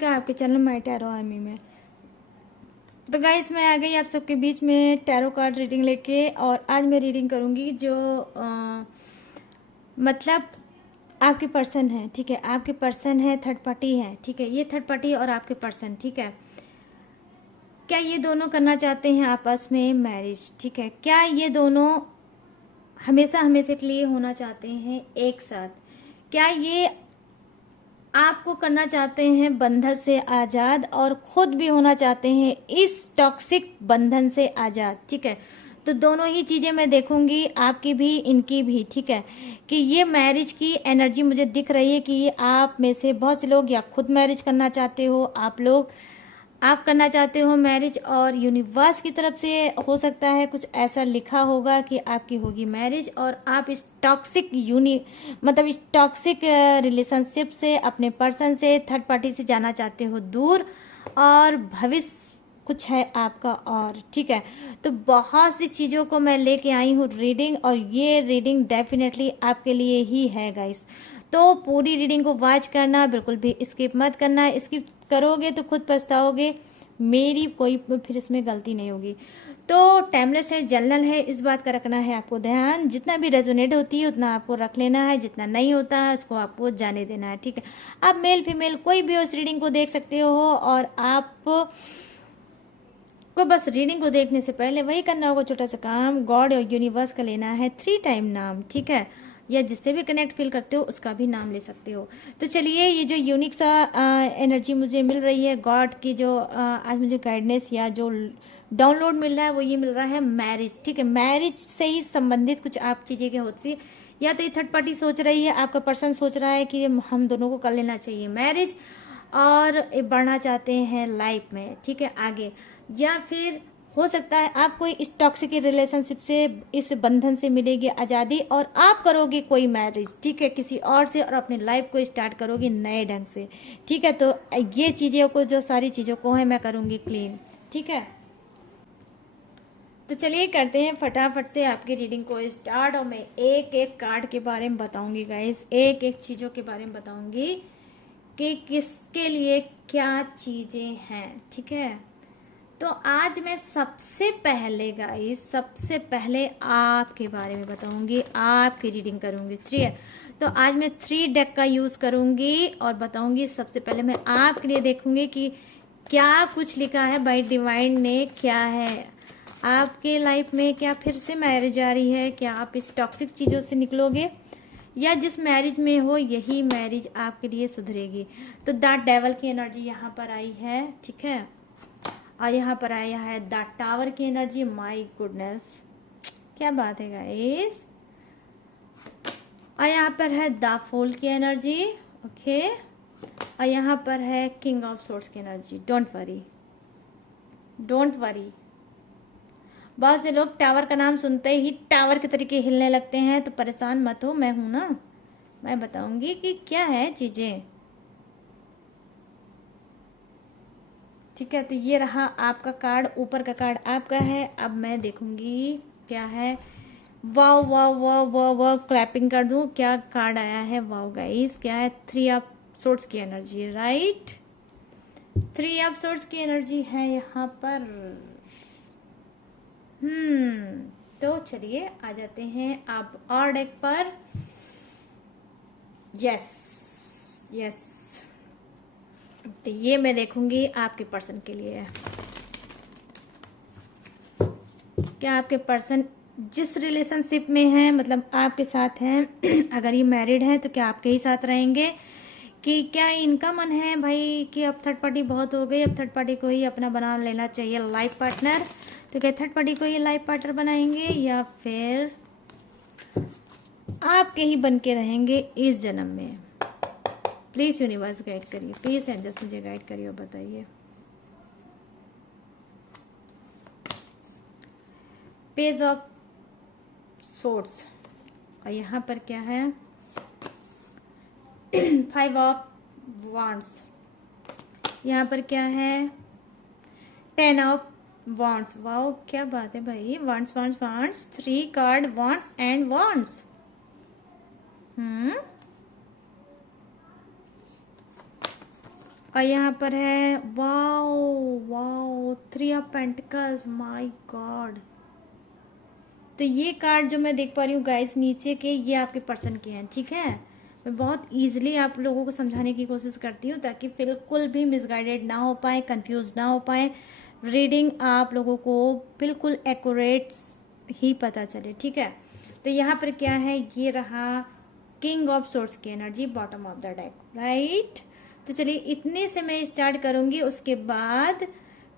ठीक है, आपके चैनल माय टैरो आर्मी में। तो गाइस मैं आ गई आप सबके बीच में टैरो कार्ड रीडिंग लेके, और आज मैं रीडिंग करूंगी जो मतलब आपके पर्सन है, ठीक है। आपके पर्सन है, थर्ड पार्टी है, ठीक है। ये थर्ड पार्टी और आपके पर्सन, ठीक है। क्या ये दोनों करना चाहते हैं आपस में मैरिज, ठीक है। क्या ये दोनों हमेशा हमेशा के लिए होना चाहते हैं एक साथ। क्या ये आपको करना चाहते हैं बंधन से आजाद, और खुद भी होना चाहते हैं इस टॉक्सिक बंधन से आजाद, ठीक है। तो दोनों ही चीजें मैं देखूंगी, आपकी भी इनकी भी, ठीक है। कि ये मैरिज की एनर्जी मुझे दिख रही है कि ये आप में से बहुत से लोग या खुद मैरिज करना चाहते हो, आप करना चाहते हो मैरिज, और यूनिवर्स की तरफ से हो सकता है कुछ ऐसा लिखा होगा कि आपकी होगी मैरिज, और आप इस टॉक्सिक मतलब इस टॉक्सिक रिलेशनशिप से, अपने पर्सन से, थर्ड पार्टी से जाना चाहते हो दूर, और भविष्य कुछ है आपका और, ठीक है। तो बहुत सी चीज़ों को मैं लेके आई हूँ रीडिंग, और ये रीडिंग डेफिनेटली आपके लिए ही है गाइस। तो पूरी रीडिंग को वॉच करना, बिल्कुल भी स्किप मत करना। स्किप करोगे तो खुद पछताओगे, मेरी कोई फिर इसमें गलती नहीं होगी। तो टाइमलेस है, जनरल है, इस बात का रखना है आपको ध्यान। जितना भी रेजोनेट होती है उतना आपको रख लेना है, जितना नहीं होता है उसको आपको जाने देना है, ठीक है। आप मेल फीमेल कोई भी उस रीडिंग को देख सकते हो, और आप को बस रीडिंग को देखने से पहले वही करना होगा, छोटा सा काम, गॉड और यूनिवर्स का लेना है 3 टाइम नाम, ठीक है। या जिससे भी कनेक्ट फील करते हो उसका भी नाम ले सकते हो। तो चलिए, ये जो यूनिक सा एनर्जी मुझे मिल रही है गॉड की, जो आज मुझे गाइडेंस या जो डाउनलोड मिल रहा है वो ये मिल रहा है मैरिज, ठीक है। मैरिज से ही संबंधित कुछ आप चीजें होती है, या तो ये थर्ड पार्टी सोच रही है, आपका पर्सन सोच रहा है कि हम दोनों को कर लेना चाहिए मैरिज, और बढ़ना चाहते हैं लाइफ में, ठीक है, आगे। या फिर हो सकता है आपको इस टॉक्सिक रिलेशनशिप से, इस बंधन से मिलेगी आज़ादी, और आप करोगे कोई मैरिज, ठीक है, किसी और से, और अपने लाइफ को स्टार्ट करोगे नए ढंग से, ठीक है। तो ये चीज़ों को, जो सारी चीज़ों को है, मैं करूँगी क्लीन, ठीक है। तो चलिए करते हैं फटाफट से आपकी रीडिंग को स्टार्ट, और मैं एक एक कार्ड के बारे में बताऊंगी गाइस, एक एक चीज़ों के बारे में बताऊंगी कि किसके लिए क्या चीज़ें हैं, ठीक है। तो आज मैं सबसे पहले गाइस, सबसे पहले आपके बारे में बताऊंगी, आपकी रीडिंग करूंगी 3। तो आज मैं 3 डेक का यूज करूंगी और बताऊंगी। सबसे पहले मैं आपके लिए देखूंगी कि क्या कुछ लिखा है बाय डिवाइन ने, क्या है आपके लाइफ में, क्या फिर से मैरिज आ रही है, क्या आप इस टॉक्सिक चीजों से निकलोगे, या जिस मैरिज में हो यही मैरिज आपके लिए सुधरेगी। तो द डेवल की एनर्जी यहाँ पर आई है, ठीक है, और यहाँ पर आया है द टावर की एनर्जी। माय गुडनेस, क्या बात है गाइस। और यहाँ पर है द फूल की एनर्जी, ओके। और यहाँ पर है किंग ऑफ सोर्ड्स की energy. Don't worry, don't worry. बहुत से लोग टावर का नाम सुनते ही टावर के तरीके हिलने लगते हैं, तो परेशान मत हो, मैं हूं ना, मैं बताऊंगी कि क्या है चीजें, ठीक है। तो ये रहा आपका कार्ड, ऊपर का कार्ड आपका है। अब मैं देखूंगी क्या है। वाव वाव वाव वाव वाव, क्लैपिंग कर दूं, क्या कार्ड आया है, वाव गाइस, क्या है, 3 ऑफ सोर्ड्स की एनर्जी, राइट। 3 ऑफ सोर्ड्स की एनर्जी है यहाँ पर। तो चलिए आ जाते हैं आप और डेक पर। यस यस, तो ये मैं देखूंगी आपके पर्सन के लिए। क्या आपके पर्सन जिस रिलेशनशिप में है, मतलब आपके साथ हैं अगर ये मैरिड है तो क्या आपके ही साथ रहेंगे, कि क्या इनका मन है भाई कि अब थर्ड पार्टी बहुत हो गई, अब थर्ड पार्टी को ही अपना बना लेना चाहिए लाइफ पार्टनर। तो क्या थर्ड पार्टी को ये लाइफ पार्टनर बनाएंगे, या फिर आपके ही बन के रहेंगे इस जन्म में। प्लीज यूनिवर्स गाइड करिए, प्लीज एंजल्स मुझे गाइड करिए और बताइए। पेज ऑफ सोर्ड्स, और यहाँ पर क्या है 5 ऑफ वांड्स, यहाँ पर क्या है 10 ऑफ वांड्स। वाओ, क्या बात है भाई, wands wands wands, 3 card wands and wands. और यहाँ पर है wow wow 3 of pentacles, my God. तो ये कार्ड जो मैं देख पा रही हूँ गाइस नीचे के, ये आपके पर्सन के हैं, ठीक है। मैं बहुत इजीली आप लोगों को समझाने की कोशिश करती हूँ ताकि बिल्कुल भी मिसगाइडेड ना हो पाए, कंफ्यूज ना हो पाए, रीडिंग आप लोगों को बिल्कुल एक्यूरेट ही पता चले, ठीक है। तो यहाँ पर क्या है, ये रहा किंग ऑफ सोर्स की energy bottom of the deck, right. तो चलिए इतने से मैं स्टार्ट करूंगी, उसके बाद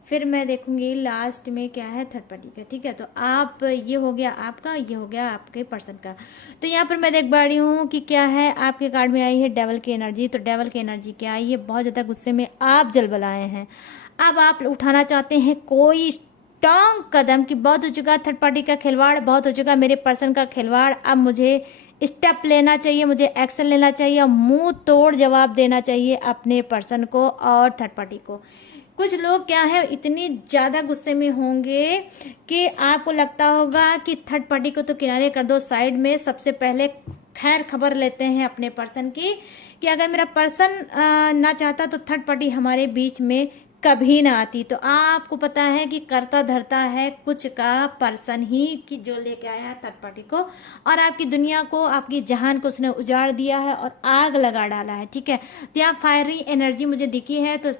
फिर मैं देखूंगी लास्ट में क्या है थर्ड पार्टी का, ठीक है। तो आप, ये हो गया आपका, ये हो गया आपके पर्सन का। तो यहाँ पर मैं देख पा रही हूँ कि क्या है, आपके कार्ड में आई है डेवल की एनर्जी। तो डेवल की एनर्जी क्या आई है, बहुत ज़्यादा गुस्से में आप जलबलाए हैं। अब आप उठाना चाहते हैं कोई स्ट्रॉन्ग कदम कि बहुत हो चुका थर्ड पार्टी का खिलवाड़, बहुत हो चुका मेरे पर्सन का खिलवाड़, अब मुझे स्टेप लेना चाहिए, मुझे एक्शन लेना चाहिए और मुंह तोड़ जवाब देना चाहिए अपने पर्सन को और थर्ड पार्टी को। कुछ लोग क्या है इतनी ज़्यादा गुस्से में होंगे कि आपको लगता होगा कि थर्ड पार्टी को तो किनारे कर दो, साइड में। सबसे पहले खैर खबर लेते हैं अपने पर्सन की कि अगर मेरा पर्सन ना चाहता तो थर्ड पार्टी हमारे बीच में कभी ना आती। तो आपको पता है कि करता धरता है कुछ का पर्सन ही कि जो लेके आया है थर्ड पार्टी को, और आपकी दुनिया को, आपकी जहान को उसने उजाड़ दिया है और आग लगा डाला है, ठीक है। तो यहाँ फायरी एनर्जी मुझे दिखी है। तो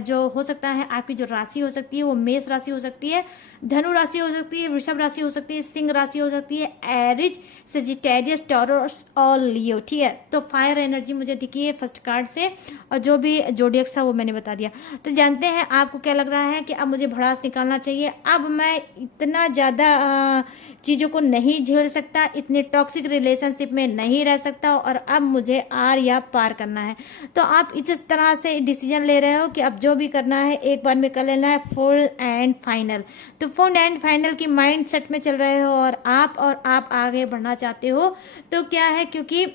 जो हो सकता है आपकी जो राशि हो सकती है वो मेष राशि हो सकती है, धनु राशि हो सकती है, वृषभ राशि हो सकती है, सिंह राशि हो सकती है, एरिज, सेजिटेरियस, टॉरस और लियो, ठीक है। तो फायर एनर्जी मुझे दिखी है फर्स्ट कार्ड से, और जो भी जोडियक्स था वो मैंने बता दिया। तो जानते हैं आपको क्या लग रहा है कि अब मुझे भड़ास निकालना चाहिए, अब मैं इतना ज़्यादा चीज़ों को नहीं झेल सकता, इतने टॉक्सिक रिलेशनशिप में नहीं रह सकता, और अब मुझे आर या पार करना है। तो आप इस तरह से डिसीजन ले रहे हो कि अब जो भी करना है एक बार में कर लेना है, फुल एंड फाइनल। तो फुल एंड फाइनल की माइंड सेट में चल रहे हो और आप आगे बढ़ना चाहते हो। तो क्या है, क्योंकि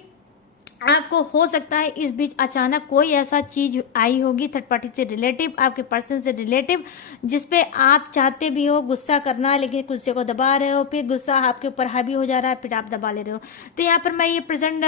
आपको हो सकता है इस बीच अचानक कोई ऐसा चीज आई होगी थर्ड पार्टी से रिलेटिव, आपके पर्सन से रिलेटिव, जिसपे आप चाहते भी हो गुस्सा करना, लेकिन गुस्से को दबा रहे हो, फिर गुस्सा आपके ऊपर हावी हो जा रहा है, फिर आप दबा ले रहे हो। तो यहाँ पर मैं ये प्रेजेंट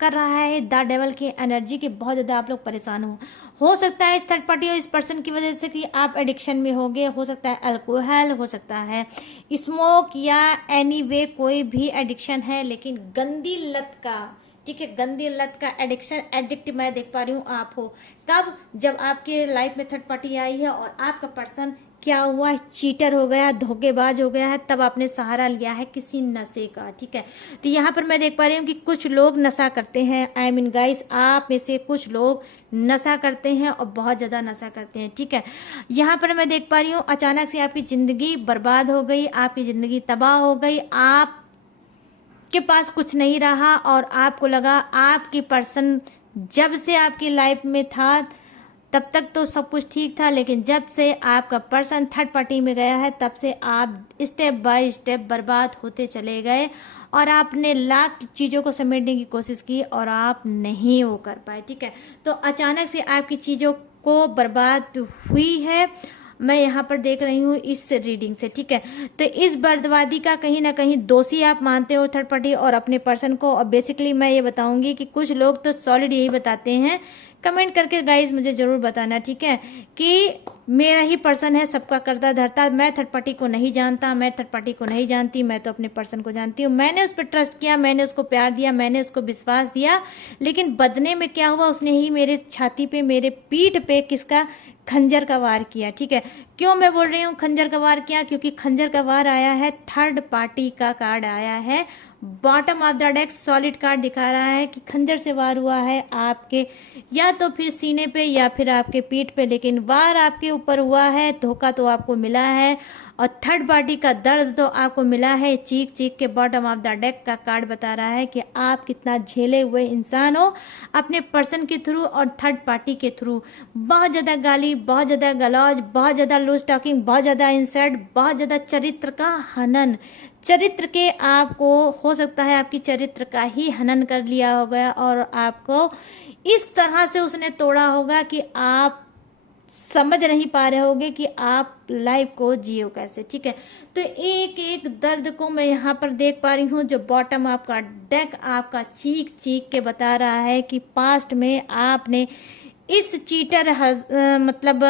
कर रहा है द डेवल की एनर्जी की बहुत ज़्यादा आप लोग परेशान हो सकता है इस थर्ड पार्टी और इस पर्सन की वजह से कि आप एडिक्शन में हो गए, हो सकता है अल्कोहल, हो सकता है स्मोक, या एनी वे कोई भी एडिक्शन है, लेकिन गंदी लत का, ठीक है, गंदी लत का एडिक्शन, एडिक्ट मैं देख पा रही हूँ आप हो। कब, जब आपके लाइफ में थर्ड पार्टी आई है और आपका पर्सन क्या हुआ, चीटर हो गया, धोखेबाज हो गया है, तब आपने सहारा लिया है किसी नशे का, ठीक है। तो यहाँ पर मैं देख पा रही हूँ कि कुछ लोग नशा करते हैं, आई मीन गाइस आप में से कुछ लोग नशा करते हैं और बहुत ज़्यादा नशा करते हैं, ठीक है। यहाँ पर मैं देख पा रही हूँ अचानक से आपकी ज़िंदगी बर्बाद हो गई, आपकी ज़िंदगी तबाह हो गई, आप के पास कुछ नहीं रहा और आपको लगा आपकी पर्सन जब से आपकी लाइफ में था तब तक तो सब कुछ ठीक था, लेकिन जब से आपका पर्सन थर्ड पार्टी में गया है तब से आप स्टेप बाय स्टेप बर्बाद होते चले गए और आपने लाख चीज़ों को समेटने की कोशिश की और आप नहीं वो कर पाए, ठीक है। तो अचानक से आपकी चीज़ों को बर्बाद हुई है, मैं यहाँ पर देख रही हूँ इस रीडिंग से, ठीक है। तो इस बर्बादी का कहीं ना कहीं दोषी आप मानते हो थर्ड पार्टी और अपने पर्सन को। और बेसिकली मैं ये बताऊंगी कि कुछ लोग तो सॉलिड यही बताते हैं, कमेंट करके गाइज मुझे जरूर बताना, ठीक है, कि मेरा ही पर्सन है सबका करता धरता, मैं थर्ड पार्टी को नहीं जानता, मैं थर्ड पार्टी को नहीं जानती, मैं तो अपने पर्सन को जानती हूँ, मैंने उस पर ट्रस्ट किया, मैंने उसको प्यार दिया, मैंने उसको विश्वास दिया, लेकिन बदले में क्या हुआ, उसने ही मेरे छाती पे, मेरे पीठ पे किसका, खंजर का वार किया, ठीक है। क्यों मैं बोल रही हूँ खंजर का वार किया, क्योंकि खंजर का वार आया है, थर्ड पार्टी का कार्ड आया है, bottom of the deck solid card दिखा रहा है कि खंजर से वार हुआ है आपके या तो फिर सीने पे या फिर आपके पीठ पे, लेकिन वार आपके ऊपर हुआ है, धोखा तो आपको मिला है और थर्ड पार्टी का दर्द तो आपको मिला है चीख चीख के। बॉटम ऑफ द डेक का कार्ड बता रहा है कि आप कितना झेले हुए इंसान हो अपने पर्सन के थ्रू और थर्ड पार्टी के थ्रू। बहुत ज़्यादा गाली, बहुत ज़्यादा गलौज, बहुत ज़्यादा लूज टॉकिंग, बहुत ज़्यादा इंसल्ट, बहुत ज़्यादा चरित्र का हनन, चरित्र के आपको हो सकता है आपकी चरित्र का ही हनन कर लिया होगा और आपको इस तरह से उसने तोड़ा होगा कि आप समझ नहीं पा रहे होगे कि आप लाइफ को जियो कैसे, ठीक है। तो एक एक दर्द को मैं यहाँ पर देख पा रही हूँ जो बॉटम आपका डेक आपका चीख चीख के बता रहा है कि पास्ट में आपने इस चीटर मतलब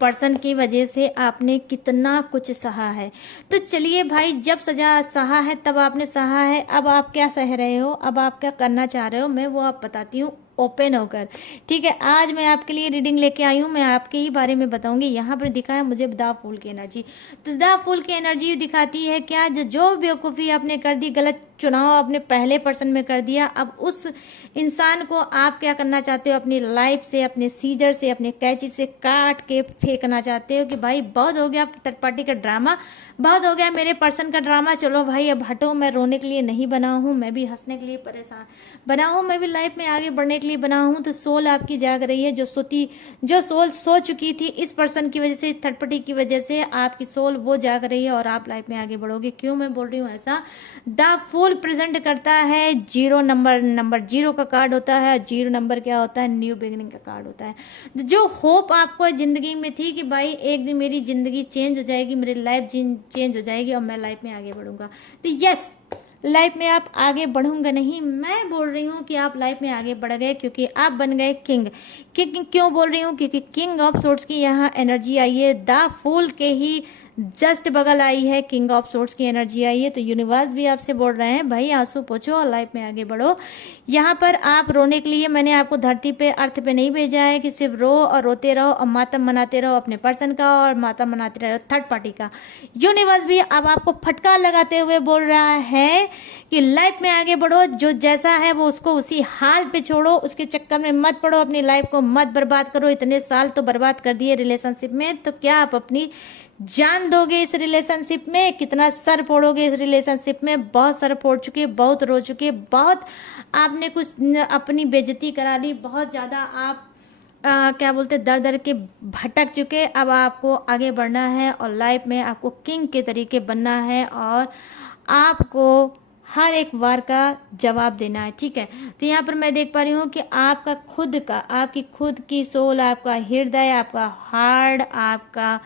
पर्सन की वजह से आपने कितना कुछ सहा है। तो चलिए भाई, जब सजा सहा है तब आपने सहा है, अब आप क्या सह रहे हो, अब आप क्या करना चाह रहे हो, मैं वो आप बताती हूँ ओपन होकर। ठीक है, आज मैं आपके लिए रीडिंग लेके आई हूँ, मैं आपके ही बारे में बताऊंगी। यहाँ पर दिखा है मुझे द फूल की एनर्जी। तो द फूल की एनर्जी दिखाती है क्या, जो बेवकूफ़ी आपने कर दी, गलत चुनाव अपने पहले पर्सन में कर दिया, अब उस इंसान को आप क्या करना चाहते हो, अपनी लाइफ से, अपने सीजर से, अपने कैंची से काट के फेंकना चाहते हो कि भाई बहुत हो गया थर्ड पार्टी का ड्रामा, बहुत हो गया मेरे पर्सन का ड्रामा, चलो भाई अब हटो, मैं रोने के लिए नहीं बना हूँ, मैं भी हंसने के लिए परेशान बना हूँ, मैं भी लाइफ में आगे बढ़ने के लिए बना हूँ। तो सोल आपकी जाग रही है, जो सोल सो चुकी थी इस पर्सन की वजह से, इस थर्ड पार्टी की वजह से, आपकी सोल वो जाग रही है और आप लाइफ में आगे बढ़ोगे। क्यों मैं बोल रही हूँ ऐसा, द फूल प्रेजेंट करता है जीरो नंबर जीरो का कार्ड होता है। जीरो नंबर क्या होता है, न्यू बिगिनिंग का कार्ड होता है। जो होप आपको जिंदगी में थी कि भाई एक दिन मेरी जिंदगी चेंज हो जाएगी, मेरी लाइफ चेंज हो जाएगी और मैं लाइफ में आगे बढ़ूंगा, तो यस, लाइफ में आप आगे बढ़ूंगा नहीं, मैं बोल रही हूँ कि आप लाइफ में आगे बढ़ गए, क्योंकि आप बन गए किंग। क्यों बोल रही हूँ, क्योंकि किंग ऑफ सोर्ट्स की यहाँ एनर्जी आई है, द फूल के ही जस्ट बगल आई है किंग ऑफ सोर्ट्स की एनर्जी आई है। तो यूनिवर्स भी आपसे बोल रहे हैं भाई आंसू पोछो और लाइफ में आगे बढ़ो। यहाँ पर आप रोने के लिए मैंने आपको धरती पे, अर्थ पे नहीं भेजा है कि सिर्फ रो और रोते रहो और मातम मनाते रहो अपने पर्सन का और मातम मनाते रहो थर्ड पार्टी का। यूनिवर्स भी अब आपको फटकार लगाते हुए बोल रहा है कि लाइफ में आगे बढ़ो, जो जैसा है वो उसको उसी हाल पे छोड़ो, उसके चक्कर में मत पड़ो, अपनी लाइफ को मत बर्बाद करो। इतने साल तो बर्बाद कर दिए रिलेशनशिप में, तो क्या आप अपनी जान दोगे इस रिलेशनशिप में, कितना सर फोड़ोगे इस रिलेशनशिप में। बहुत सर फोड़ चुके, बहुत रो चुके, बहुत आपने कुछ अपनी बेइज्जती करा ली, बहुत ज़्यादा आप क्या बोलते दर दर के भटक चुके। अब आपको आगे बढ़ना है और लाइफ में आपको किंग के तरीके बनना है और आपको हर एक बार का जवाब देना है। ठीक है, तो यहाँ पर मैं देख पा रही हूँ कि आपका खुद का, आपकी खुद की सोल, आपका हृदय, आपका हार्ट, आपका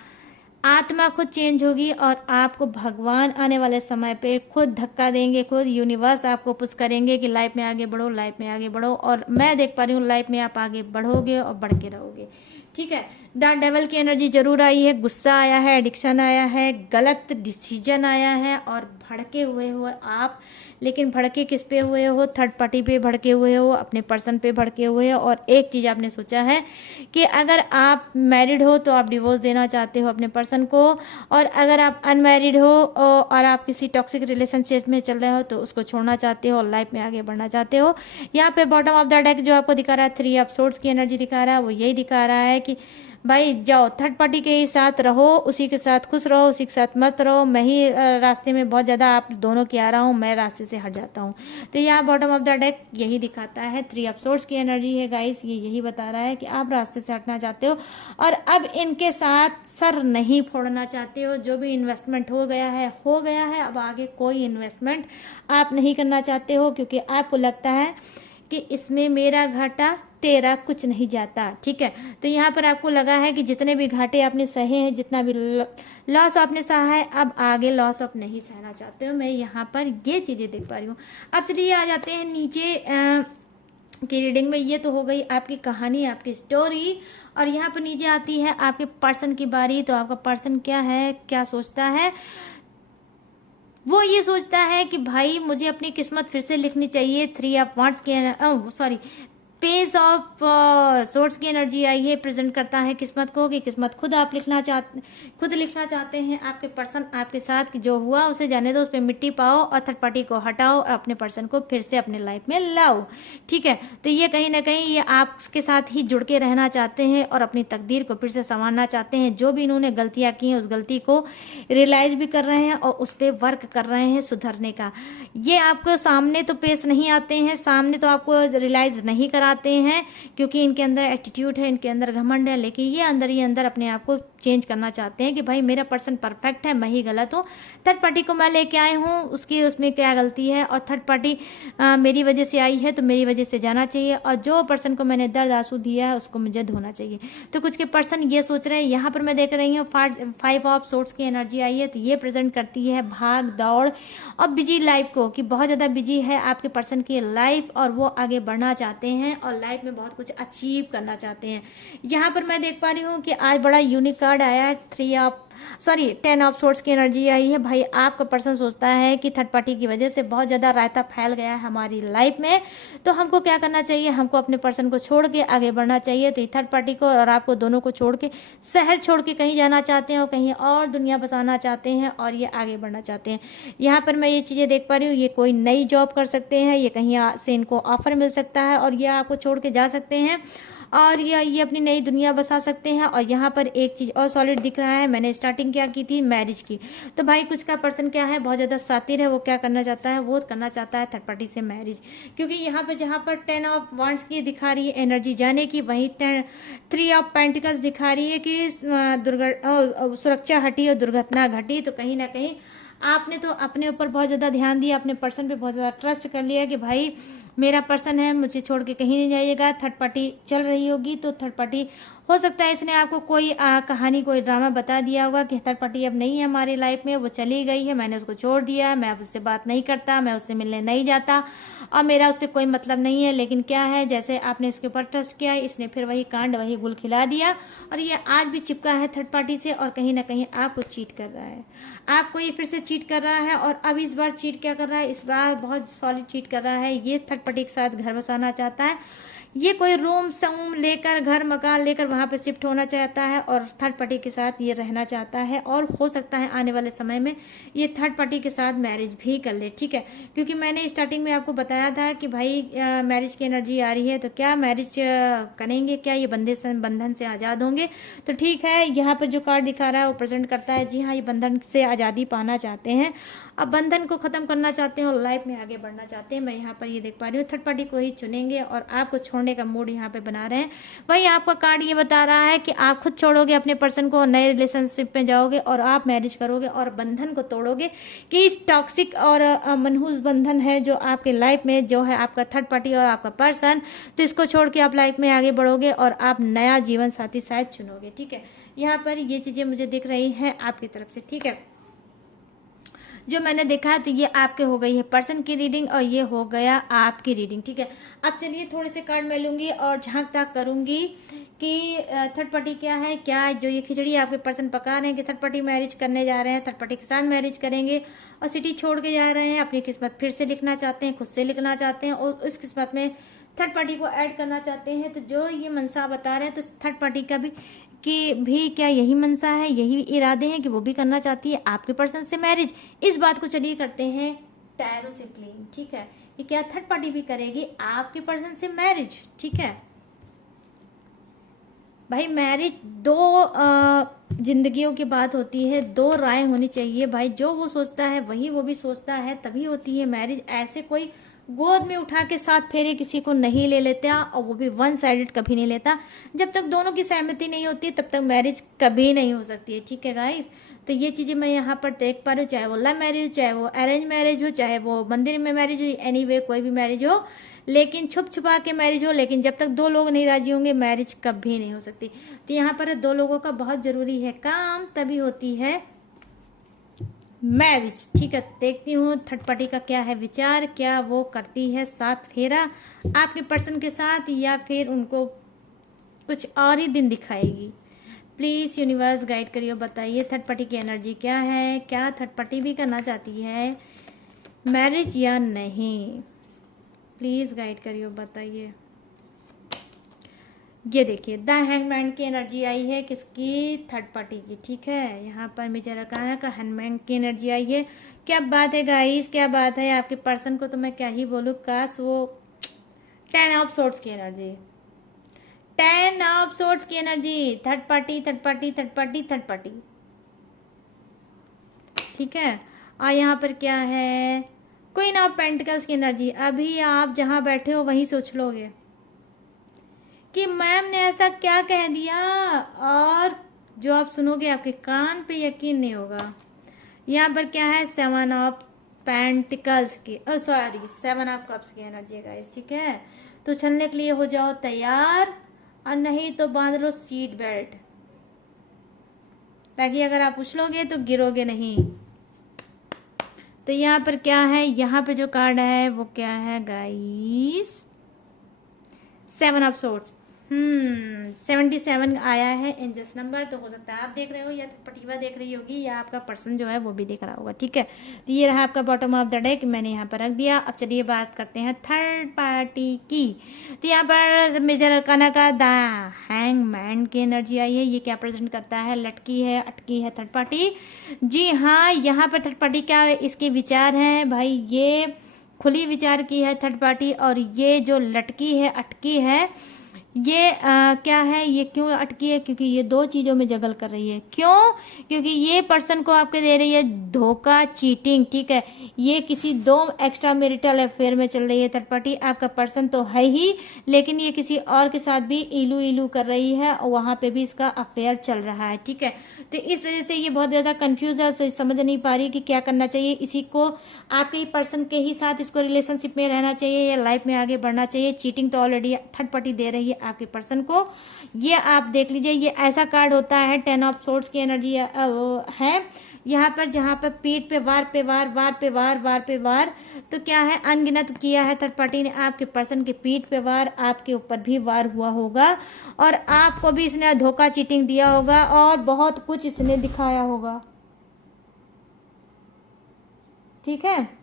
आत्मा खुद चेंज होगी और आपको भगवान आने वाले समय पे खुद धक्का देंगे, खुद यूनिवर्स आपको पुश करेंगे कि लाइफ में आगे बढ़ो, लाइफ में आगे बढ़ो। और मैं देख पा रही हूँ लाइफ में आप आगे बढ़ोगे और बढ़ के रहोगे। ठीक है, द डेवल की एनर्जी जरूर आई है, गुस्सा आया है, एडिक्शन आया है, गलत डिसीजन आया है और भड़के हुए हो आप। लेकिन भड़के किस पे हुए हो, थर्ड पार्टी पे भड़के हुए हो, अपने पर्सन पे भड़के हुए हो। और एक चीज़ आपने सोचा है कि अगर आप मैरिड हो तो आप डिवोर्स देना चाहते हो अपने पर्सन को, और अगर आप अनमैरिड हो और आप किसी टॉक्सिक रिलेशनशिप में चल रहे हो तो उसको छोड़ना चाहते हो और लाइफ में आगे बढ़ना चाहते हो। यहाँ पे बॉटम ऑफ द डेक जो आपको दिखा रहा है, थ्री ऑफ सोर्ड्स की एनर्जी दिखा रहा है, वो यही दिखा रहा है कि भाई जाओ थर्ड पार्टी के ही साथ रहो, उसी के साथ खुश रहो, उसी के साथ मत रहो। मैं ही रास्ते में बहुत ज़्यादा आप दोनों की आ रहा हूँ, मैं रास्ते से हट जाता हूँ। तो यहाँ बॉटम ऑफ द डेक यही दिखाता है, थ्री ऑफ सोर्ड्स की एनर्जी है गाइस, ये यही बता रहा है कि आप रास्ते से हटना चाहते हो और अब इनके साथ सर नहीं फोड़ना चाहते हो। जो भी इन्वेस्टमेंट हो गया है, अब आगे कोई इन्वेस्टमेंट आप नहीं करना चाहते हो, क्योंकि आपको लगता है कि इसमें मेरा घाटा तेरा कुछ नहीं जाता। ठीक है, तो यहाँ पर आपको लगा है कि जितने भी घाटे आपने सहे हैं, जितना भी लॉस आपने सहा है, अब आगे लॉस आप नहीं सहना चाहते हो। मैं यहाँ पर ये चीज़ें देख पा रही हूँ। अब चलिए आ जाते हैं नीचे की रीडिंग में। ये तो हो गई आपकी कहानी, आपकी स्टोरी, और यहाँ पर नीचे आती है आपके पर्सन की बारी। तो आपका पर्सन क्या है, क्या सोचता है, वो ये सोचता है कि भाई मुझे अपनी किस्मत फिर से लिखनी चाहिए। थ्री ऑफ वांड्स की पेज ऑफ सोर्ट्स की एनर्जी आई है, प्रेजेंट करता है किस्मत को कि किस्मत खुद लिखना चाहते हैं। आपके पर्सन आपके साथ कि जो हुआ उसे जाने दो, उस पर मिट्टी पाओ और थर्ड पार्टी को हटाओ और अपने पर्सन को फिर से अपने लाइफ में लाओ। ठीक है, तो ये कहीं ना कहीं ये आपके साथ ही जुड़ के रहना चाहते हैं और अपनी तकदीर को फिर से संवारना चाहते हैं। जो भी इन्होंने गलतियां की हैं उस गलती को रियलाइज भी कर रहे हैं और उस पर वर्क कर रहे हैं सुधरने का। ये आपको सामने तो पेश नहीं आते हैं, सामने तो आपको रियलाइज नहीं कराते हैं, क्योंकि इनके अंदर एटीट्यूड है, इनके अंदर घमंड है, लेकिन ये अंदर ही अंदर अपने आप को चेंज करना चाहते हैं कि भाई मेरा पर्सन परफेक्ट है, मैं ही गलत हूँ। थर्ड पार्टी को मैं लेके आए हूँ, उसमें क्या गलती है, और थर्ड पार्टी मेरी वजह से आई है तो मेरी वजह से जाना चाहिए, और जो पर्सन को मैंने दर्द आंसू दिया है उसको मुझे धोना चाहिए। तो कुछ के पर्सन ये सोच रहे हैं। यहाँ पर मैं देख रही हूँ फाइव ऑफ सोर्ट्स की एनर्जी आई है, तो ये प्रेजेंट करती है भाग दौड़ और बिजी लाइफ को, कि बहुत ज़्यादा बिजी है आपके पर्सन की लाइफ और वो आगे बढ़ना चाहते हैं और लाइफ में बहुत कुछ अचीव करना चाहते हैं। यहाँ पर मैं देख पा रही हूँ कि आज बड़ा यूनिक कार्ड आया है, 10 ऑफ सोर्ट्स की एनर्जी आई है। भाई आपका पर्सन सोचता है कि थर्ड पार्टी की वजह से बहुत ज़्यादा रायता फैल गया है हमारी लाइफ में, तो हमको क्या करना चाहिए, हमको अपने पर्सन को छोड़ के आगे बढ़ना चाहिए। तो ये थर्ड पार्टी को और आपको दोनों को छोड़ के, शहर छोड़ के कहीं जाना चाहते हैं और कहीं और दुनिया बसाना चाहते हैं और ये आगे बढ़ना चाहते हैं। यहाँ पर मैं ये चीज़ें देख पा रही हूँ, ये कोई नई जॉब कर सकते हैं, ये कहीं से इनको ऑफर मिल सकता है और ये आपको छोड़ के जा सकते हैं और ये अपनी नई दुनिया बसा सकते हैं। और यहाँ पर एक चीज़ और सॉलिड दिख रहा है, मैंने स्टार्टिंग क्या की थी, मैरिज की। तो भाई कुछ का पर्सन क्या है, बहुत ज़्यादा शातिर है, वो क्या करना चाहता है, वो करना चाहता है थर्ड पार्टी से मैरिज। क्योंकि यहाँ पर जहाँ पर 10 ऑफ वांड्स की दिखा रही है एनर्जी जाने की, वहीं 3 ऑफ पेंटिकल्स दिखा रही है कि सुरक्षा हटी और दुर्घटना घटी। तो कहीं ना कहीं आपने तो अपने ऊपर बहुत ज़्यादा ध्यान दिया, अपने पर्सन पे बहुत ज़्यादा ट्रस्ट कर लिया कि भाई मेरा पर्सन है, मुझे छोड़ के कहीं नहीं जाइएगा। थर्ड पार्टी चल रही होगी तो थर्ड पार्टी हो सकता है इसने आपको कोई कहानी, कोई ड्रामा बता दिया होगा कि थर्ड पार्टी अब नहीं है हमारी लाइफ में, वो चली गई है, मैंने उसको छोड़ दिया है, मैं अब उससे बात नहीं करता, मैं उससे मिलने नहीं जाता और मेरा उससे कोई मतलब नहीं है। लेकिन क्या है, जैसे आपने इसके ऊपर ट्रस्ट किया, इसने फिर वही कांड, वही गुल खिला दिया और ये आज भी चिपका है थर्ड पार्टी से और कहीं ना कहीं आपको चीट कर रहा है। आपको ये फिर से चीट कर रहा है और अब इस बार चीट क्या कर रहा है, इस बार बहुत सॉलिड चीट कर रहा है। ये थर्ड पार्टी के साथ घर बसाना चाहता है, ये कोई रूम समूह लेकर, घर मकान लेकर वहां पे शिफ्ट होना चाहता है और थर्ड पार्टी के साथ ये रहना चाहता है। और हो सकता है आने वाले समय में ये थर्ड पार्टी के साथ मैरिज भी कर ले, ठीक है। क्योंकि मैंने स्टार्टिंग में आपको बताया था कि भाई मैरिज की एनर्जी आ रही है, तो क्या मैरिज करेंगे, क्या ये बंधन से आज़ाद होंगे? तो ठीक है, यहाँ पर जो कार्ड दिखा रहा है वो प्रेजेंट करता है जी हाँ, ये बंधन से आज़ादी पाना चाहते हैं, अब बंधन को खत्म करना चाहते हैं और लाइफ में आगे बढ़ना चाहते हैं। मैं यहाँ पर ये देख पा रही हूँ थर्ड पार्टी को ही चुनेंगे और आपको छोड़ने का मूड यहाँ पे बना रहे हैं। वही आपका कार्ड ये बता रहा है कि आप खुद छोड़ोगे अपने पर्सन को, नए रिलेशनशिप में जाओगे और आप मैरिज करोगे और बंधन को तोड़ोगे कि इस टॉक्सिक और मनहूस बंधन है जो आपके लाइफ में जो है आपका थर्ड पार्टी और आपका पर्सन, तो इसको छोड़ के आप लाइफ में आगे बढ़ोगे और आप नया जीवन साथी शायद चुनोगे, ठीक है। यहाँ पर ये चीज़ें मुझे दिख रही हैं आपकी तरफ से, ठीक है। जो मैंने देखा है तो ये आपके हो गई है पर्सन की रीडिंग और ये हो गया आपकी रीडिंग, ठीक है। अब चलिए थोड़े से कार्ड मैं लूंगी और झांक ताक करूंगी कि थर्ड पार्टी क्या है, क्या जो ये खिचड़ी आपके पर्सन पका रहे हैं कि थर्ड पार्टी मैरिज करने जा रहे हैं, थर्ड पार्टी के साथ मैरिज करेंगे और सिटी छोड़ के जा रहे हैं, अपनी किस्मत फिर से लिखना चाहते हैं, खुद से लिखना चाहते हैं और उस किस्मत में थर्ड पार्टी को ऐड करना चाहते हैं। तो जो ये मनसा बता रहे हैं तो थर्ड पार्टी का भी क्या यही मनसा है, यही इरादे हैं कि वो भी करना चाहती है आपके पर्सन से मैरिज। इस बात को चलिए करते हैं टैरो से क्लीन, ठीक है। कि क्या थर्ड पार्टी भी करेगी आपके पर्सन से मैरिज, ठीक है। भाई मैरिज दो जिंदगियों की बात होती है, दो राय होनी चाहिए भाई, जो वो सोचता है वही वो भी सोचता है, तभी होती है मैरिज। ऐसे कोई गोद में उठा के साथ फेरे किसी को नहीं ले लेता और वो भी वन साइडेड कभी नहीं लेता। जब तक दोनों की सहमति नहीं होती तब तक मैरिज कभी नहीं हो सकती है, ठीक है गाइस। तो ये चीजें मैं यहाँ पर देख पा रही हूँ, चाहे वो लव मैरिज हो, चाहे वो अरेंज मैरिज हो, चाहे वो मंदिर में मैरिज हो, एनीवे कोई भी मैरिज हो, लेकिन छुप छुपा के मैरिज हो, लेकिन जब तक दो लोग नहीं राजी होंगे मैरिज कभी नहीं हो सकती। तो यहाँ पर दो लोगों का बहुत जरूरी है काम, तभी होती है मैरिज, ठीक है। देखती हूँ थर्ड पार्टी का क्या है विचार, क्या वो करती है साथ फेरा आपके पर्सन के साथ या फिर उनको कुछ और ही दिन दिखाएगी। प्लीज यूनिवर्स गाइड करिए, बताइए थर्ड पार्टी की एनर्जी क्या है, क्या थर्ड पार्टी भी करना चाहती है मैरिज या नहीं। प्लीज गाइड करिए, बताइए। ये देखिए द हैंगमैन की एनर्जी आई है, किसकी, थर्ड पार्टी की, ठीक है। यहाँ पर मेजर अरकाना का हैंगमैन की एनर्जी आई है। क्या बात है गाइस, क्या बात है आपके पर्सन को, तो मैं क्या ही बोलूँ, काश वो 10 ऑफ सोर्ट्स की एनर्जी, 10 ऑफ सोर्ट्स की energy, third party third party third party third party, ठीक है। और यहाँ पर क्या है, क्वीन ऑफ पेंटिकल्स की एनर्जी। अभी आप जहाँ बैठे हो वहीं सोच लोगे कि मैम ने ऐसा क्या कह दिया, और जो आप सुनोगे आपके कान पे यकीन नहीं होगा। यहाँ पर क्या है, 7 ऑफ पेंटिकल्स की, सॉरी 7 ऑफ कप्स की एनर्जी है गाइस, ठीक है। तो चलने के लिए हो जाओ तैयार और नहीं तो बांध लो सीट बेल्ट, ताकि अगर आप उछलोगे तो गिरोगे नहीं। तो यहाँ पर क्या है, यहाँ पे जो कार्ड है वो क्या है गाइस, सेवन ऑफ सोर्ड्स, 77 आया है एंजल्स नंबर। तो हो सकता है आप देख रहे हो या पटिवा देख रही होगी या आपका पर्सन जो है वो भी देख रहा होगा, ठीक है। तो ये रहा आपका बॉटम ऑफ द डेक, मैंने यहाँ पर रख दिया। अब चलिए बात करते हैं थर्ड पार्टी की। तो यहाँ पर मेजर अरकाना का द हैंगमैन की एनर्जी आई है। ये क्या प्रेजेंट करता है? लटकी है, अटकी है थर्ड पार्टी। जी हाँ, यहाँ पर थर्ड पार्टी क्या इसके विचार हैं भाई, ये खुली विचार की है थर्ड पार्टी। और ये जो लटकी है, अटकी है, ये क्या है, ये क्यों अटकी है? क्योंकि ये दो चीजों में जगल कर रही है। क्यों? क्योंकि ये पर्सन को आपके दे रही है धोखा, चीटिंग, ठीक है। ये किसी दो एक्स्ट्रा मैरिटल अफेयर में चल रही है थर्ड पार्टी। आपका पर्सन तो है ही, लेकिन ये किसी और के साथ भी इलू इलू कर रही है और वहां पे भी इसका अफेयर चल रहा है, ठीक है। तो इस वजह से ये बहुत ज्यादा कंफ्यूज है, समझ नहीं पा रही कि क्या करना चाहिए। इसी को आपके ही पर्सन के ही साथ इसको रिलेशनशिप में रहना चाहिए या लाइफ में आगे बढ़ना चाहिए। चीटिंग तो ऑलरेडी थर्ड पार्टी दे रही है आपके पर्सन को। ये आप देख लीजिए, ये ऐसा कार्ड होता है, 10 ऑफ सोर्ड्स की एनर्जी है यहाँ पर, जहां पर पीठ पे वार पे वार, वार पे वार, वार पे वार। तो क्या है, अनगिनत किया है थर्ड पार्टी ने आपके पर्सन के पीठ पे वार, आपके ऊपर भी वार हुआ होगा और आपको भी इसने धोखा, चीटिंग दिया होगा और बहुत कुछ इसने दिखाया होगा, ठीक है।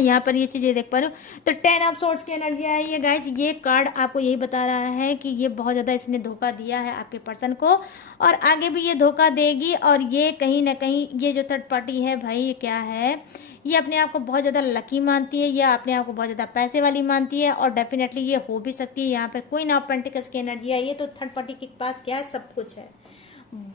यहाँ पर ये चीजें देख पा रहे हो। तो 10 ऑफ सोर्ड्स की एनर्जी आई है गाइस। ये कार्ड आपको यही बता रहा है कि ये बहुत ज्यादा इसने धोखा दिया है आपके पर्सन को और आगे भी ये धोखा देगी। और ये कहीं ना कहीं ये जो थर्ड पार्टी है भाई, ये क्या है, ये अपने आप को बहुत ज्यादा लकी मानती है या अपने आप को बहुत ज्यादा पैसे वाली मानती है और डेफिनेटली ये हो भी सकती है। यहाँ पर क्वीन ऑफ पेंटिकल्स की एनर्जी आई है। तो थर्ड पार्टी के पास क्या है, सब कुछ है,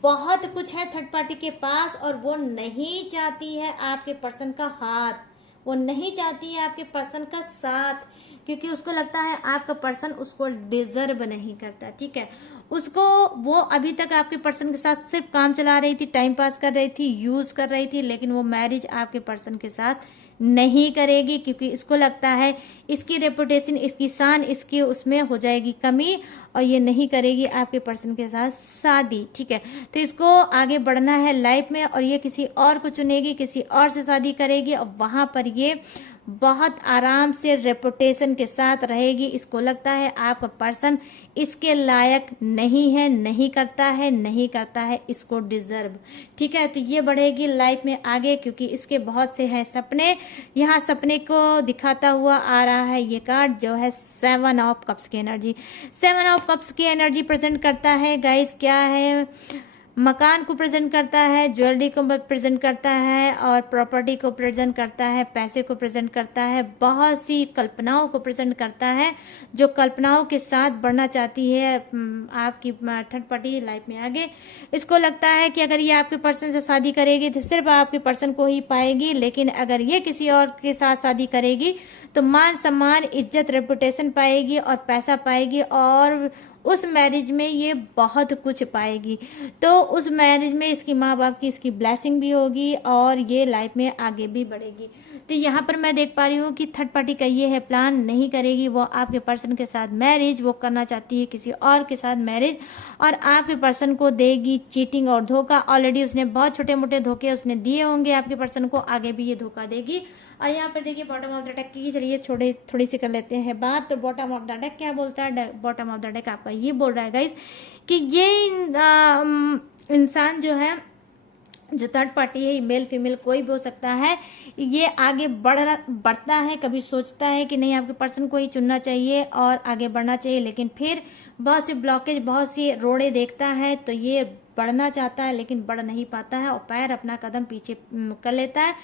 बहुत कुछ है थर्ड पार्टी के पास और वो नहीं चाहती है आपके पर्सन का हाथ, वो नहीं चाहती है आपके पर्सन का साथ, क्योंकि उसको लगता है आपका पर्सन उसको डिजर्व नहीं करता, ठीक है। उसको वो अभी तक आपके पर्सन के साथ सिर्फ काम चला रही थी, टाइम पास कर रही थी, यूज कर रही थी, लेकिन वो मैरिज आपके पर्सन के साथ नहीं करेगी क्योंकि इसको लगता है इसकी रेपुटेशन, इसकी शान, इसकी उसमें हो जाएगी कमी और ये नहीं करेगी आपके पर्सन के साथ शादी, ठीक है। तो इसको आगे बढ़ना है लाइफ में और ये किसी और को चुनेगी, किसी और से शादी करेगी और वहां पर ये बहुत आराम से रेपुटेशन के साथ रहेगी। इसको लगता है आपका पर्सन इसके लायक नहीं है, नहीं करता है इसको डिजर्व, ठीक है। तो ये बढ़ेगी लाइफ में आगे क्योंकि इसके बहुत से हैं सपने। यहाँ सपने को दिखाता हुआ आ रहा है ये कार्ड जो है 7 ऑफ कप्स की एनर्जी। 7 ऑफ कप्स की एनर्जी प्रेजेंट करता है गाइस, क्या है, मकान को प्रेजेंट करता है, ज्वेलरी को प्रेजेंट करता है और प्रॉपर्टी को प्रेजेंट करता है, पैसे को प्रेजेंट करता है, बहुत सी कल्पनाओं को प्रेजेंट करता है जो कल्पनाओं के साथ बढ़ना चाहती है आपकी थर्ड पार्टी लाइफ में आगे। इसको लगता है कि अगर ये आपके पर्सन से शादी करेगी तो सिर्फ आपके पर्सन को ही पाएगी, लेकिन अगर ये किसी और के साथ शादी करेगी तो मान सम्मान, इज्जत, रेपुटेशन पाएगी और पैसा पाएगी और उस मैरिज में ये बहुत कुछ पाएगी। तो उस मैरिज में इसकी माँ बाप की इसकी ब्लेसिंग भी होगी और ये लाइफ में आगे भी बढ़ेगी। तो यहाँ पर मैं देख पा रही हूँ कि थर्ड पार्टी का ये है प्लान, नहीं करेगी वो आपके पर्सन के साथ मैरिज, वो करना चाहती है किसी और के साथ मैरिज और आपके पर्सन को देगी चीटिंग और धोखा। ऑलरेडी उसने बहुत छोटे मोटे धोखे उसने दिए होंगे आपके पर्सन को, आगे भी ये धोखा देगी। और यहाँ पर देखिए बॉटम ऑफ द डेक की, चलिए थोड़ी सी कर लेते हैं बात। तो बॉटम ऑफ द डेक क्या बोलता है, बॉटम ऑफ द डेक आपका ये बोल रहा है गाइस कि ये इंसान जो है, जो थर्ड पार्टी है, मेल फीमेल कोई भी हो सकता है, ये आगे बढ़ता है, कभी सोचता है कि नहीं आपके पर्सन को ही चुनना चाहिए और आगे बढ़ना चाहिए, लेकिन फिर बहुत सी ब्लॉकेज, बहुत सी रोड़े देखता है तो ये बढ़ना चाहता है लेकिन बढ़ नहीं पाता है और पैर अपना कदम पीछे कर लेता है।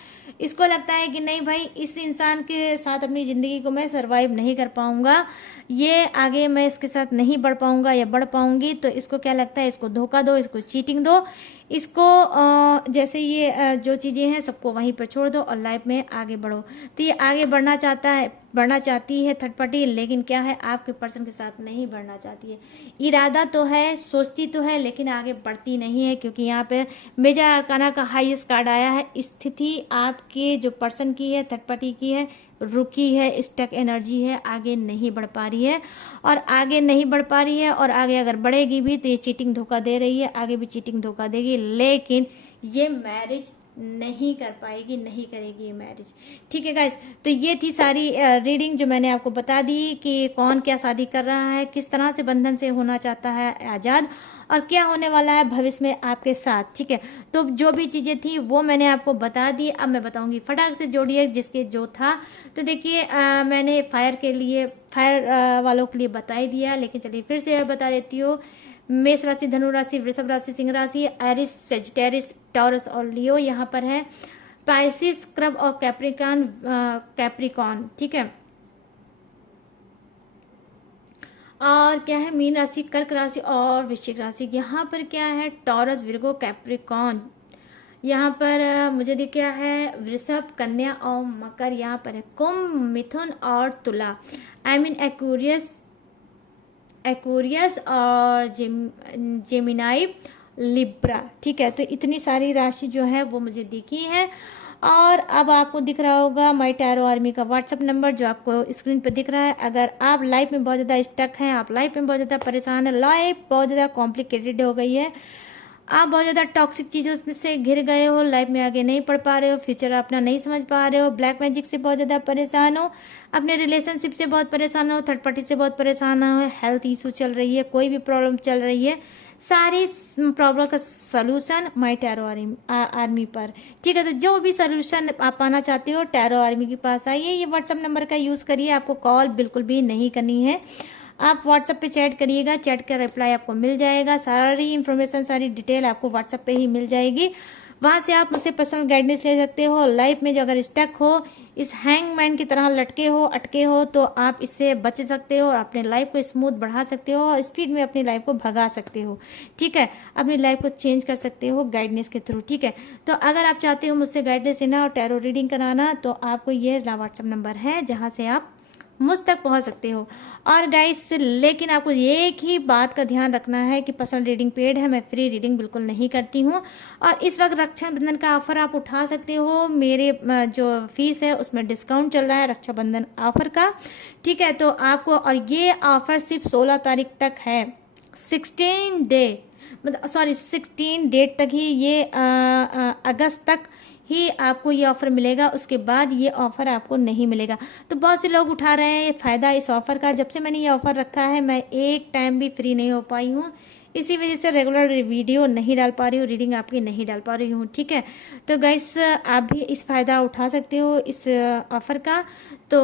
इसको लगता है कि नहीं भाई, इस इंसान के साथ अपनी ज़िंदगी को मैं सरवाइव नहीं कर पाऊंगा, ये आगे मैं इसके साथ नहीं बढ़ पाऊंगा या बढ़ पाऊंगी। तो इसको क्या लगता है, इसको धोखा दो, इसको चीटिंग दो, इसको जैसे ये जो चीज़ें हैं सबको वहीं पर छोड़ दो और लाइफ में आगे बढ़ो। तो ये आगे बढ़ना चाहती है थर्ड पार्टी, लेकिन क्या है आपके पर्सन के साथ नहीं बढ़ना चाहती है। इरादा तो है, सोचती तो है, लेकिन आगे बढ़ती नहीं है क्योंकि यहाँ पे मेजर अरकाना का हाईएस्ट कार्ड आया है। स्थिति आपके जो पर्सन की है, थर्ड पार्टी की है, रुकी है, स्टक एनर्जी है, आगे नहीं बढ़ पा रही है और आगे नहीं बढ़ पा रही है और आगे अगर बढ़ेगी भी तो ये चीटिंग धोखा दे रही है, आगे भी चीटिंग धोखा देगी, लेकिन ये मैरिज नहीं कर पाएगी, नहीं करेगी ये मैरिज। ठीक है गाइस, तो ये थी सारी रीडिंग जो मैंने आपको बता दी कि कौन क्या शादी कर रहा है, किस तरह से बंधन से होना चाहता है आज़ाद, और क्या होने वाला है भविष्य में आपके साथ। ठीक है, तो जो भी चीज़ें थी वो मैंने आपको बता दी। अब मैं बताऊंगी फटाक से जोड़िए जिसके जो था। तो देखिए मैंने फायर वालों के लिए बता ही दिया, लेकिन चलिए फिर से बता देती हूँ। मेष राशि, धनु राशि, वृषभ राशि, सिंह राशि, एरिस, सेजिटेरिस, टॉरस और लियो यहाँ पर है। पाइसिस, क्रब और कैप्रिकॉन। ठीक है, और क्या है, मीन राशि, कर्क राशि और वृश्चिक राशि। यहाँ पर क्या है, टॉरस, विर्गो, कैप्रिकॉन। यहाँ पर मुझे दिख गया है वृषभ, कन्या और मकर। यहाँ पर है कुंभ, मिथुन और तुला। आई मीन एक्वेरियस और जेमिनाई, लिब्रा। ठीक है, तो इतनी सारी राशि जो है वो मुझे दिखी है। और अब आपको दिख रहा होगा माई टैरो आर्मी का व्हाट्सअप नंबर जो आपको स्क्रीन पर दिख रहा है। अगर आप लाइफ में बहुत ज़्यादा स्टक हैं, आप लाइफ में बहुत ज़्यादा परेशान है, लाइफ बहुत ज़्यादा कॉम्प्लिकेटेड हो गई है, आप बहुत ज़्यादा टॉक्सिक चीज़ों से घिर गए हो, लाइफ में आगे नहीं बढ़ पा रहे हो, फ्यूचर अपना नहीं समझ पा रहे हो, ब्लैक मैजिक से बहुत ज़्यादा परेशान हो, अपने रिलेशनशिप से बहुत परेशान हो, थर्ड पार्टी से बहुत परेशान हो, हेल्थ इशू चल रही है, कोई भी प्रॉब्लम चल रही है, सारी प्रॉब्लम का सलूशन माई टैरो आर्मी पर। ठीक है, तो जो भी सलूशन आप पाना चाहते हो टैरो आर्मी के पास आइए। ये व्हाट्सअप नंबर का यूज़ करिए, आपको कॉल बिल्कुल भी नहीं करनी है। आप व्हाट्सएप पे चैट करिएगा, चैट का रिप्लाई आपको मिल जाएगा, सारी इन्फॉर्मेशन, सारी डिटेल आपको व्हाट्सएप पे ही मिल जाएगी। वहाँ से आप मुझसे पर्सनल गाइडेंस ले सकते हो। लाइफ में जो अगर स्टक हो, इस हैंगमैन की तरह लटके हो, अटके हो, तो आप इससे बच सकते हो और अपने लाइफ को स्मूथ बढ़ा सकते हो और स्पीड में अपनी लाइफ को भगा सकते हो। ठीक है, अपनी लाइफ को चेंज कर सकते हो गाइडेंस के थ्रू। ठीक है, तो अगर आप चाहते हो मुझसे गाइडेंस लेना और टैरो रीडिंग कराना, तो आपको ये व्हाट्सएप नंबर है जहाँ से आप मुझ तक पहुंच सकते हो। और गाइस, लेकिन आपको एक ही बात का ध्यान रखना है कि पर्सनल रीडिंग पेड है, मैं फ्री रीडिंग बिल्कुल नहीं करती हूँ। और इस वक्त रक्षाबंधन का ऑफर आप उठा सकते हो, मेरे जो फीस है उसमें डिस्काउंट चल रहा है रक्षाबंधन ऑफर का। ठीक है, तो आपको, और ये ऑफर सिर्फ 16 तारीख तक है, 16 डेट तक ही, ये अगस्त तक ही आपको ये ऑफ़र मिलेगा, उसके बाद ये ऑफ़र आपको नहीं मिलेगा। तो बहुत से लोग उठा रहे हैं फ़ायदा इस ऑफ़र का। जब से मैंने ये ऑफ़र रखा है मैं एक टाइम भी फ्री नहीं हो पाई हूँ, इसी वजह से रेगुलर वीडियो नहीं डाल पा रही हूँ, रीडिंग आपकी नहीं डाल पा रही हूँ। ठीक है, तो गाइस आप भी इस फ़ायदा उठा सकते हो इस ऑफ़र का। तो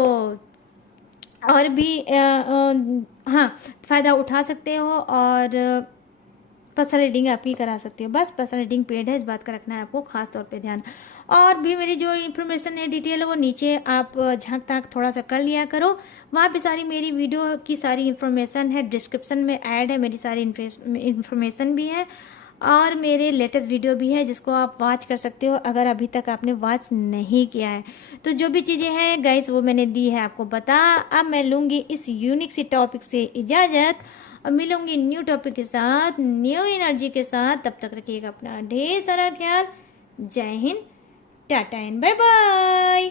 और भी हाँ, फ़ायदा उठा सकते हो और पर्सनल रीडिंग आपकी करा सकती हो। बस पर्सनल रीडिंग पेड है, इस बात का रखना है आपको खास तौर पे ध्यान। और भी मेरी जो इन्फॉर्मेशन है, डिटेल है, वो नीचे आप झांक ताक थोड़ा सा कर लिया करो। वहाँ पे सारी मेरी वीडियो की सारी इन्फॉर्मेशन है, डिस्क्रिप्शन में ऐड है, मेरी सारी इन्फॉर्मेशन भी है और मेरे लेटेस्ट वीडियो भी है जिसको आप वॉच कर सकते हो अगर अभी तक आपने वॉच नहीं किया है। तो जो भी चीज़ें हैं गाइस वो मैंने दी है आपको बता। अब मैं लूँगी इस यूनिक सी टॉपिक से इजाज़त और मिलूंगी न्यू टॉपिक के साथ, न्यू एनर्जी के साथ। तब तक रखिएगा अपना ढेर सारा ख्याल। जय हिंद, टाटा एंड बाय बाय।